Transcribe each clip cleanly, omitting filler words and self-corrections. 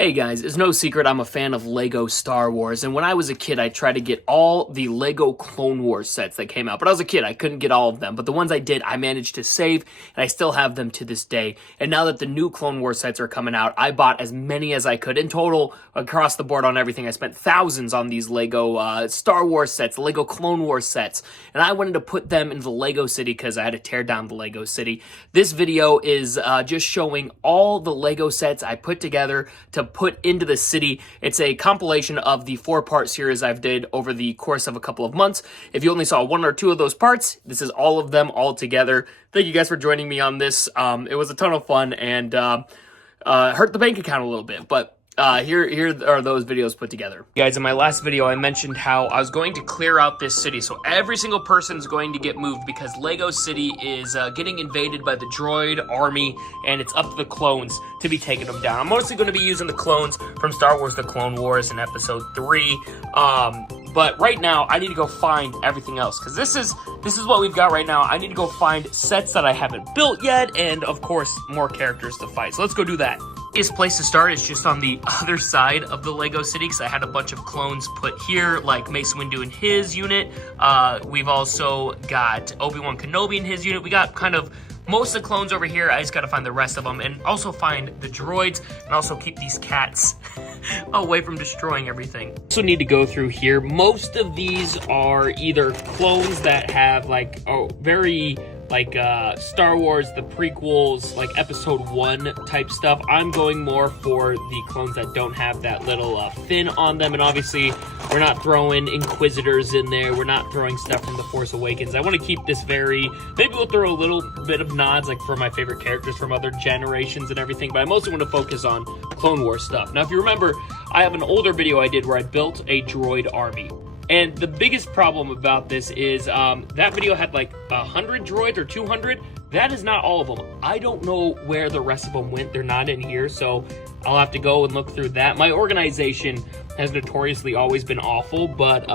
Hey guys, it's no secret I'm a fan of LEGO Star Wars, and when I was a kid I tried to get all the LEGO Clone Wars sets that came out, but I was a kid, I couldn't get all of them, but the ones I did, I managed to save, and I still have them to this day, and now that the new Clone Wars sets are coming out, I bought as many as I could. In total, across the board on everything, I spent thousands on these LEGO Star Wars sets, LEGO Clone Wars sets, and I wanted to put them into the LEGO City because I had to tear down the LEGO City. This video is just showing all the LEGO sets I put together to put into the city. It's a compilation of the 4-part series I've did over the course of a couple of months. If you only saw 1 or 2 of those parts, this is all of them all together. Thank you guys for joining me on this. It was a ton of fun and hurt the bank account a little bit, but here are those videos put together. Guys, in my last video, I mentioned how I was going to clear out this city, so every single person's going to get moved because LEGO City is getting invaded by the droid army, and it's up to the clones to be taking them down. I'm mostly going to be using the clones from Star Wars The Clone Wars in Episode 3, but right now, I need to go find everything else, because this is what we've got right now. I need to go find sets that I haven't built yet, and of course, more characters to fight. So let's go do that. Easiest place to start is just on the other side of the LEGO City, because I had a bunch of clones put here, like Mace Windu in his unit. We've also got Obi-Wan Kenobi in his unit. We got kind of most of the clones over here. I just got to find the rest of them, and also find the droids, and also keep these cats away from destroying everything. Also need to go through here. Most of these are either clones that have like very Star Wars, the prequels, like Episode 1 type stuff. I'm going more for the clones that don't have that little fin on them, and obviously we're not throwing Inquisitors in there, we're not throwing stuff from The Force Awakens. I want to keep this maybe we'll throw a little bit of nods like for my favorite characters from other generations and everything, but I mostly want to focus on Clone Wars stuff. Now if you remember, I have an older video I did where I built a droid army. And the biggest problem about this is that video had like 100 droids or 200. That is not all of them. I don't know where the rest of them went. They're not in here, so I'll have to go and look through that. My organization has notoriously always been awful, but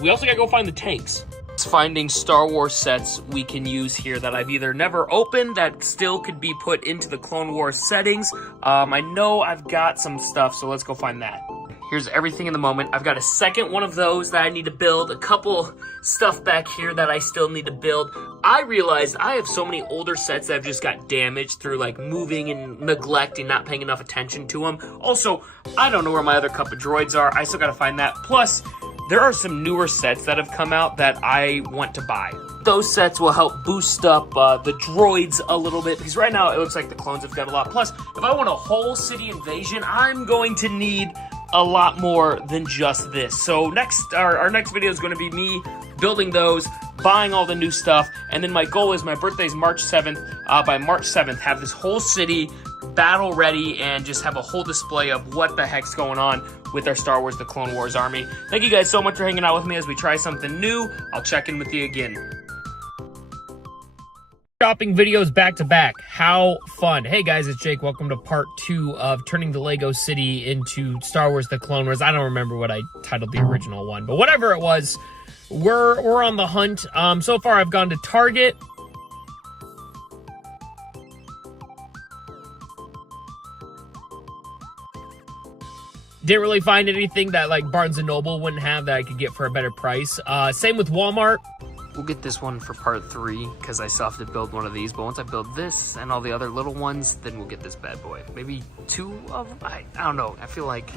we also gotta go find the tanks. It's finding Star Wars sets we can use here that I've either never opened that still could be put into the Clone Wars settings. I know I've got some stuff, so let's go find that. Here's everything in the moment. I've got a second one of those that I need to build, a couple stuff back here that I still need to build. I realized I have so many older sets that have just got damaged through like moving and neglect and not paying enough attention to them. Also, I don't know where my other couple of droids are. I still gotta find that. Plus, there are some newer sets that have come out that I want to buy. Those sets will help boost up the droids a little bit, because right now it looks like the clones have got a lot. Plus, if I want a whole city invasion, I'm going to need a lot more than just this. So our next video is going to be me building those, buying all the new stuff, and then my goal is, my birthday is March 7th. By March 7th, have this whole city battle ready and just have a whole display of what the heck's going on with our Star Wars The Clone Wars army. Thank you guys so much for hanging out with me as we try something new. I'll check in with you again. Shopping videos back to back. How fun. Hey guys, it's Jake. Welcome to part 2 of turning the LEGO City into Star Wars The Clone Wars. I don't remember what I titled the original one, but whatever it was, we're on the hunt. So far I've gone to Target. Didn't really find anything that like Barnes & Noble wouldn't have that I could get for a better price. Same with Walmart. We'll get this one for part 3, because I still have to build one of these. But once I build this and all the other little ones, then we'll get this bad boy. Maybe 2 of them? I don't know. I feel like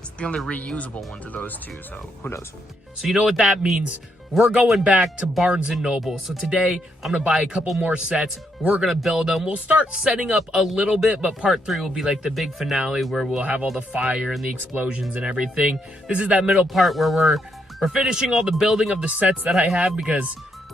it's the only reusable one to those 2, so who knows. So you know what that means. We're going back to Barnes & Noble. So today, I'm going to buy a couple more sets. We're going to build them. We'll start setting up a little bit, but part 3 will be like the big finale where we'll have all the fire and the explosions and everything. This is that middle part where we're finishing all the building of the sets that I have, because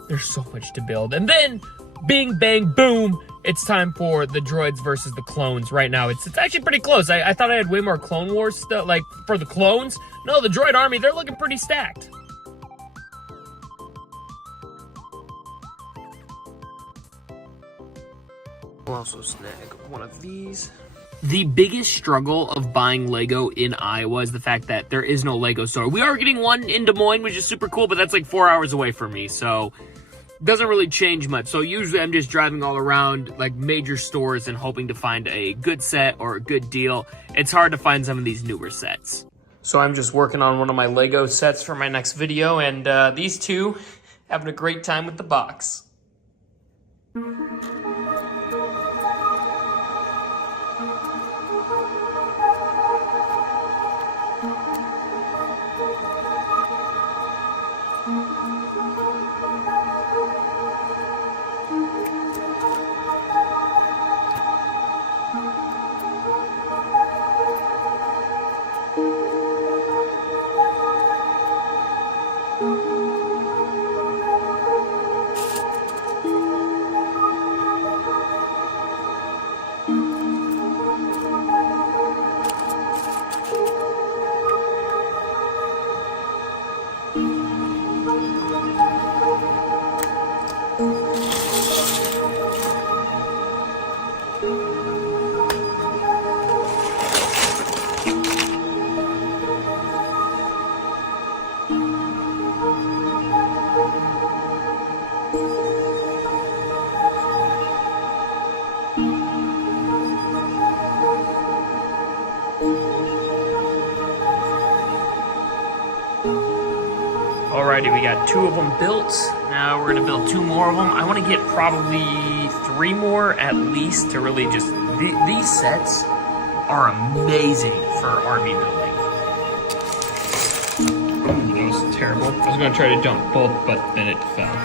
there's so much to build. And then, bing, bang, boom, it's time for the droids versus the clones. Right now, it's actually pretty close. I thought I had way more Clone Wars stuff, like, for the clones. No, the droid army, they're looking pretty stacked. We'll also snag one of these. The biggest struggle of buying LEGO in Iowa is the fact that there is no LEGO store. We are getting one in Des Moines, which is super cool, but that's like 4 hours away from me. So doesn't really change much. So usually I'm just driving all around like major stores and hoping to find a good set or a good deal. It's hard to find some of these newer sets. So I'm just working on one of my Lego sets for my next video, and these two having a great time with the box. Alrighty, we got 2 of them built. Now we're gonna build 2 more of them. I want to get probably 3 more at least to really just... These sets are amazing for army building. Oh, that was terrible. I was gonna try to dump both, but then it fell.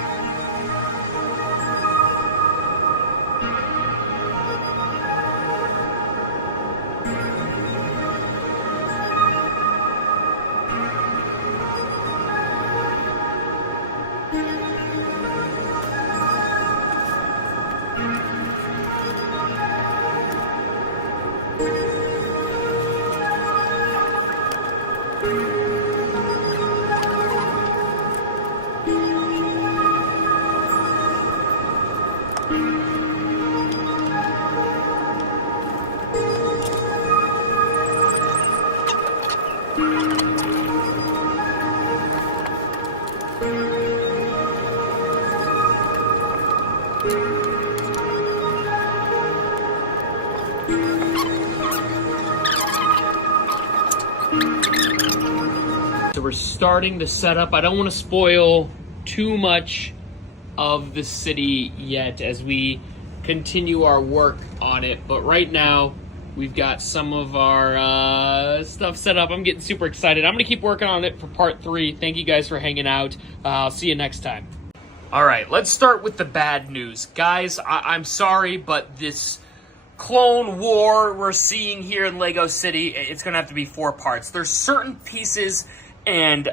So we're starting to set up. I don't want to spoil too much of the city yet as we continue our work on it, but right now we've got some of our stuff set up. I'm getting super excited. I'm gonna keep working on it for part 3. Thank you guys for hanging out. I'll see you next time. All right, let's start with the bad news. Guys, I'm sorry, but this clone war we're seeing here in Lego City, it's gonna have to be 4 parts. There's certain pieces and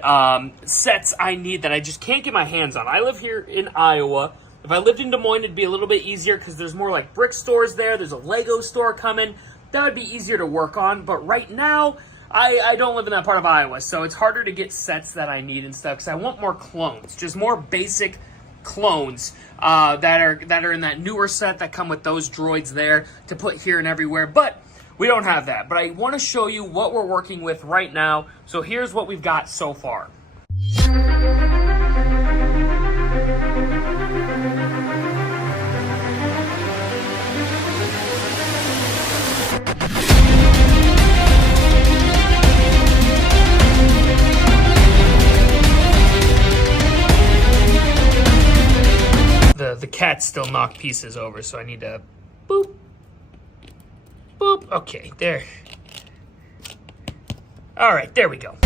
sets I need that I just can't get my hands on. I live here in Iowa. If I lived in Des Moines, it'd be a little bit easier because there's more like brick stores there. There's a Lego store coming. That would be easier to work on. But right now, I don't live in that part of Iowa, so it's harder to get sets that I need and stuff because I want more clones, just more basic clones that are in that newer set that come with those droids there to put here and everywhere. But we don't have that. But I want to show you what we're working with right now. So here's what we've got so far. The cat still knocked pieces over, so I need to boop. Boop. Okay, there. All right, there we go.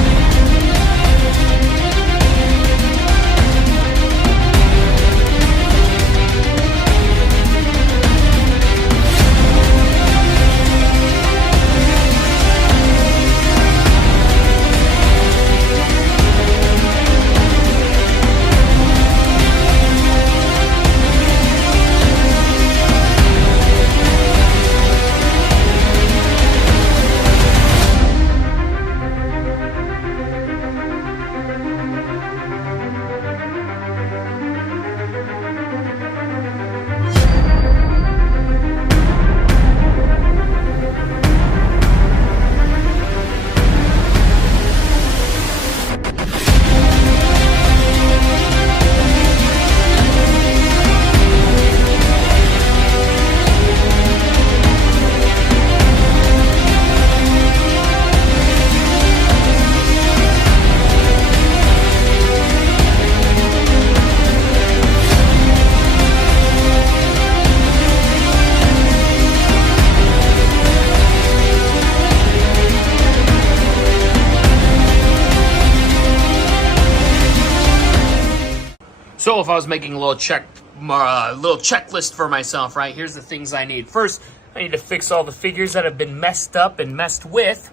So if I was making a little checklist for myself, right? Here's the things I need. First, I need to fix all the figures that have been messed up and messed with.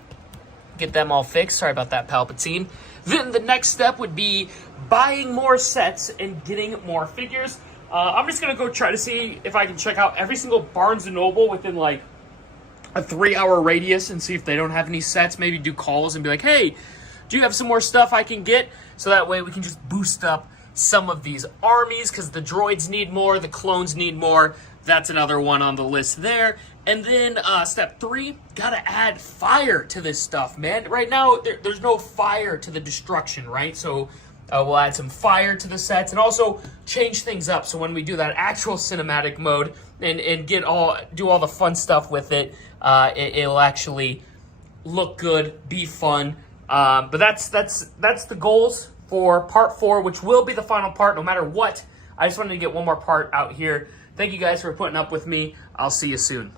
Get them all fixed. Sorry about that, Palpatine. Then the next step would be buying more sets and getting more figures. I'm just gonna go try to see if I can check out every single Barnes & Noble within like a 3-hour radius and see if they don't have any sets. Maybe do calls and be like, hey, do you have some more stuff I can get? So that way we can just boost up some of these armies, because the droids need more, the clones need more. That's another one on the list there. And then step 3, gotta add fire to this stuff, man. Right now, there's no fire to the destruction, right? So we'll add some fire to the sets and also change things up. So when we do that actual cinematic mode and do all the fun stuff with it, it'll actually look good, be fun. But that's the goals for part 4, which will be the final part no matter what. I just wanted to get one more part out here. Thank you guys for putting up with me. I'll see you soon.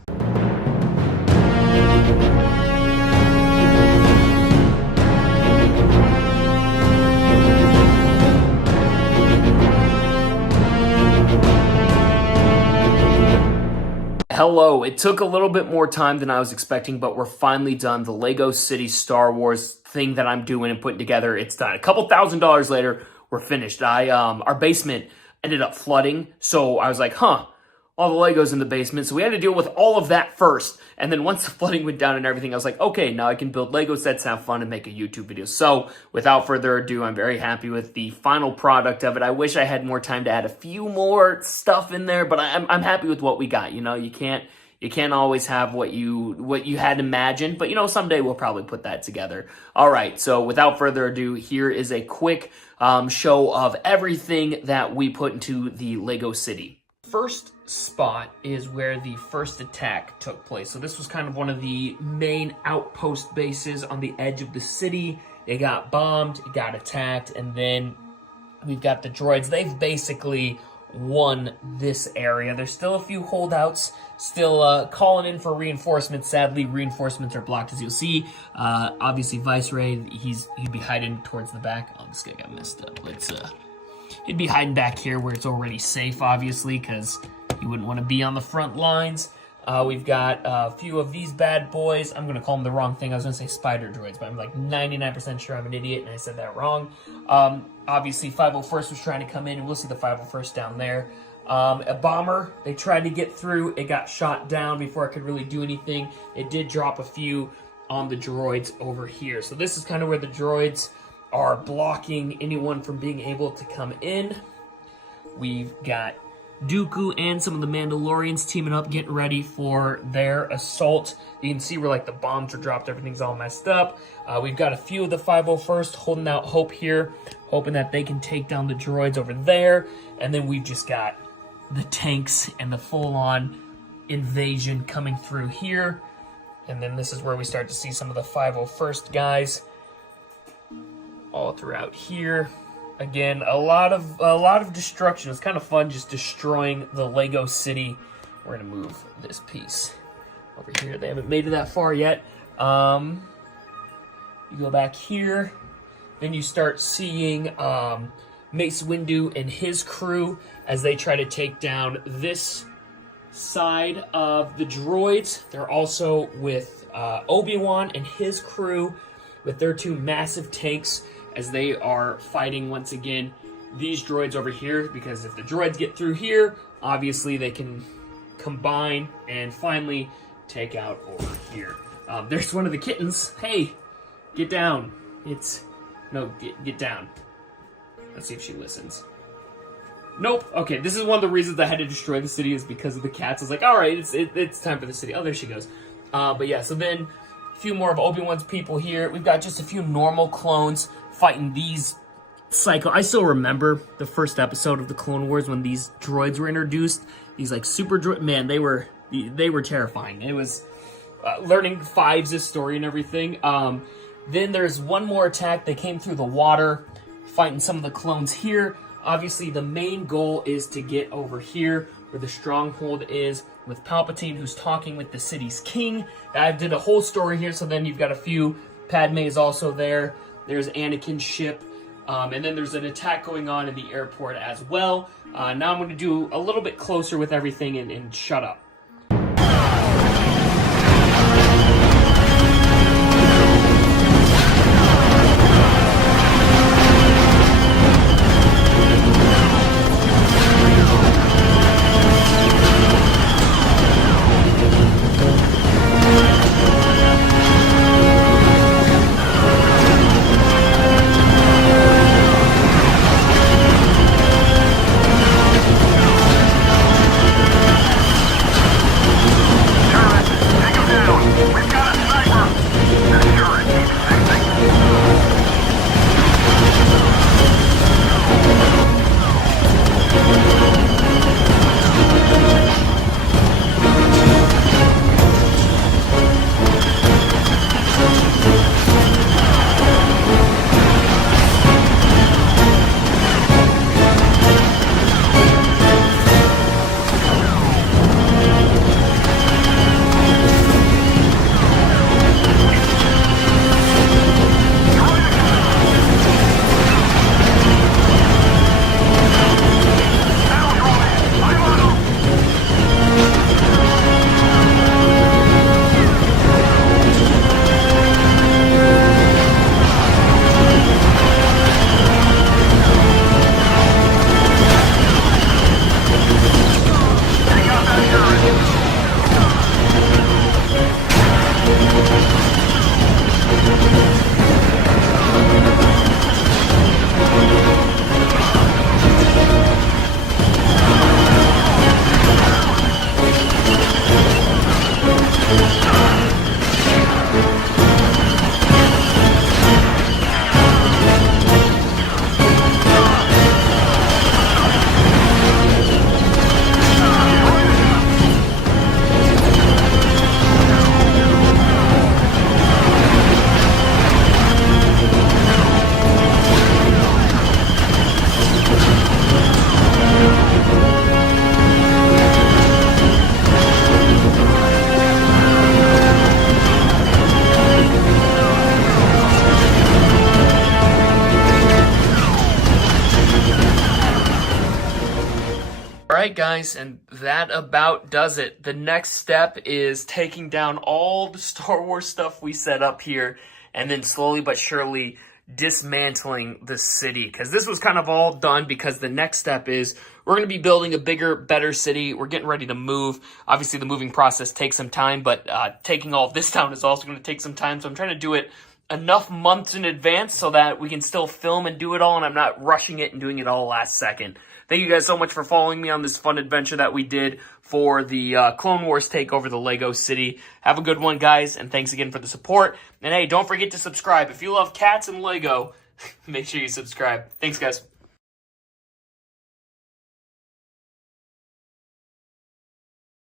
Hello, it took a little bit more time than I was expecting, but we're finally done. The Lego City Star Wars thing that I'm doing and putting together, it's done. A couple $1,000s later, we're finished. Our basement ended up flooding, so I was like, all the Legos in the basement, so we had to deal with all of that first. And then once the flooding went down and everything, I was like, okay, now I can build Lego sets, have fun, and make a YouTube video. So without further ado, I'm very happy with the final product of it. I wish I had more time to add a few more stuff in there, but I'm happy with what we got. You know, you can't always have what you had imagined, but you know, someday we'll probably put that together. All right, so without further ado, here is a quick show of everything that we put into the Lego City. First spot is where the first attack took place. So this was kind of one of the main outpost bases on the edge of the city. It got bombed, it got attacked, and then we've got the droids. They've basically won this area. There's still a few holdouts, still calling in for reinforcements. Sadly, reinforcements are blocked, as you'll see. Obviously, Viceroy, he'd be hiding towards the back. Oh, this guy got messed up. He'd be hiding back here where it's already safe, obviously, because he wouldn't want to be on the front lines. We've got a few of these bad boys. I'm going to call them the wrong thing. I was going to say spider droids, but I'm like 99% sure I'm an idiot and I said that wrong. Obviously, 501st was trying to come in, and we'll see the 501st down there. A bomber, they tried to get through. It got shot down before I could really do anything. It did drop a few on the droids over here. So this is kind of where the droids are blocking anyone from being able to come in. We've got Dooku and some of the Mandalorians teaming up, getting ready for their assault. You can see where like the bombs are dropped, everything's all messed up. We've got a few of the 501st holding out hope here, hoping that they can take down the droids over there. And then we've just got the tanks and the full-on invasion coming through here. And then this is where we start to see some of the 501st guys all throughout here. Again, a lot of destruction. It's kind of fun just destroying the Lego City. We're gonna move this piece over here. They haven't made it that far yet. You go back here, then you start seeing Mace Windu and his crew as they try to take down this side of the droids. They're also with Obi-Wan and his crew with their 2 massive tanks, as they are fighting once again these droids over here, because if the droids get through here, obviously they can combine and finally take out over here. There's one of the kittens. Hey, get down. Get down. Let's see if she listens. Nope. Okay, this is one of the reasons I had to destroy the city, is because of the cats. I was like, all right, it's time for the city. Oh, there she goes. But yeah, so then a few more of Obi-Wan's people here. We've got just a few normal clones fighting these psycho. I still remember the first episode of the Clone Wars when these droids were introduced. These like super droid, man, they were terrifying. It was learning Fives' story and everything. Then there's one more attack. They came through the water, fighting some of the clones here. Obviously, the main goal is to get over here where the stronghold is, with Palpatine, who's talking with the city's king. I did a whole story here, so then you've got a few. Padme is also there. There's Anakin's ship. And then there's an attack going on in the airport as well. Now I'm going to do a little bit closer with everything and shut up. Alright guys, and that about does it. The next step is taking down all the Star Wars stuff we set up here, and then slowly but surely dismantling the city. Because this was kind of all done because the next step is we're going to be building a bigger, better city. We're getting ready to move. Obviously the moving process takes some time, but taking all of this down is also going to take some time. So I'm trying to do it enough months in advance so that we can still film and do it all, and I'm not rushing it and doing it all last second. Thank you guys so much for following me on this fun adventure that we did for the Clone Wars take over the Lego City. Have a good one, guys, and thanks again for the support. And hey, don't forget to subscribe. If you love cats and Lego, make sure you subscribe. Thanks, guys.